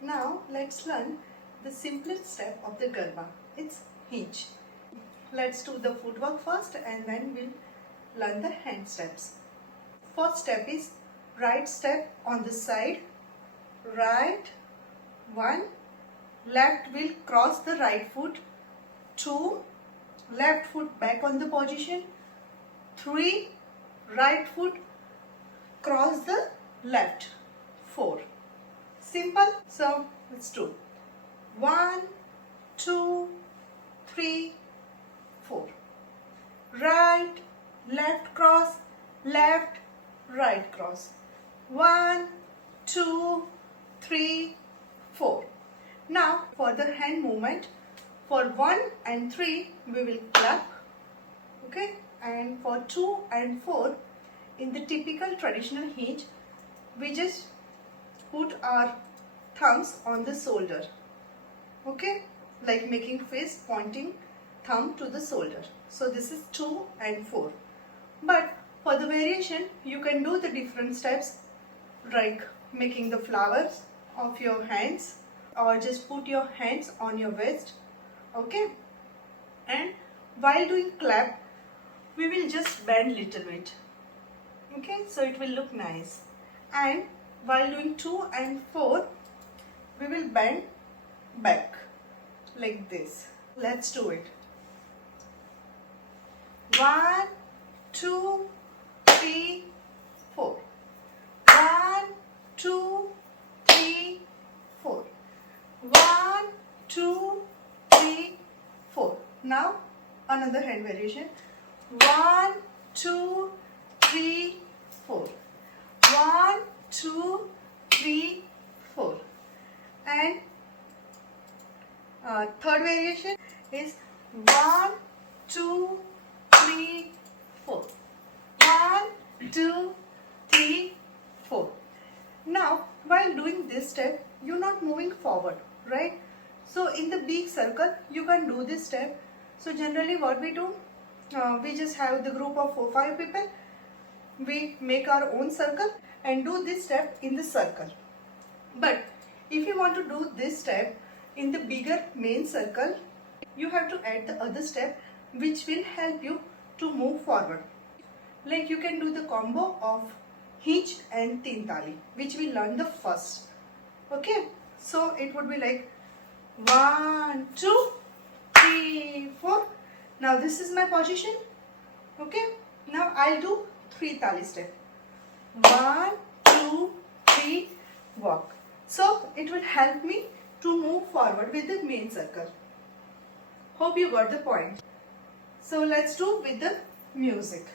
Now let's learn the simplest step of the Garba. It's Heench. Let's do the footwork first and then we'll learn the hand steps. First step is right step on the side. Right, 1. Left will cross the right foot. 2. Left foot back on the position. 3. Right foot cross the left. 4. Simple. So let's do 1, 2, 3, 4. Right, left cross, left, right cross. 1, 2, 3, 4. Now for the hand movement, for 1 and 3 we will clap, okay, and for 2 and 4 in the typical traditional Heench we just put our thumbs on the shoulder, okay, like making fist pointing thumb to the shoulder. So this is 2 and 4. But for the variation you can do the different steps like making the flowers of your hands or just put your hands on your waist, okay, and while doing clap we will just bend little bit, okay, so it will look nice. And while doing 2 and 4 we will bend back like this. Let's do it. 1, 2, 3, 4. 1, 2, 3, 4. 1, 2, 3, 4. Now another hand variation. 1, 2, 3, 4. 1, 2, 3, 4. And third variation is 1, 2, 3, 4. 1, 2, 3, 4. Now while doing this step you're not moving forward, right? So in the big circle you can do this step. So generally what we do, we just have the group of 4-5 people, we make our own circle and do this step in the circle. But if you want to do this step in the bigger main circle, you have to add the other step which will help you to move forward. Like you can do the combo of Heench and Teen Tali, which we learn the first. Okay, so it would be like 1, 2, 3, 4. Now this is my position. Okay, now I'll do 3 Tali step. 1, 2, 3, walk. So it will help me to move forward with the main circle. Hope you got the point. So let's do with the music.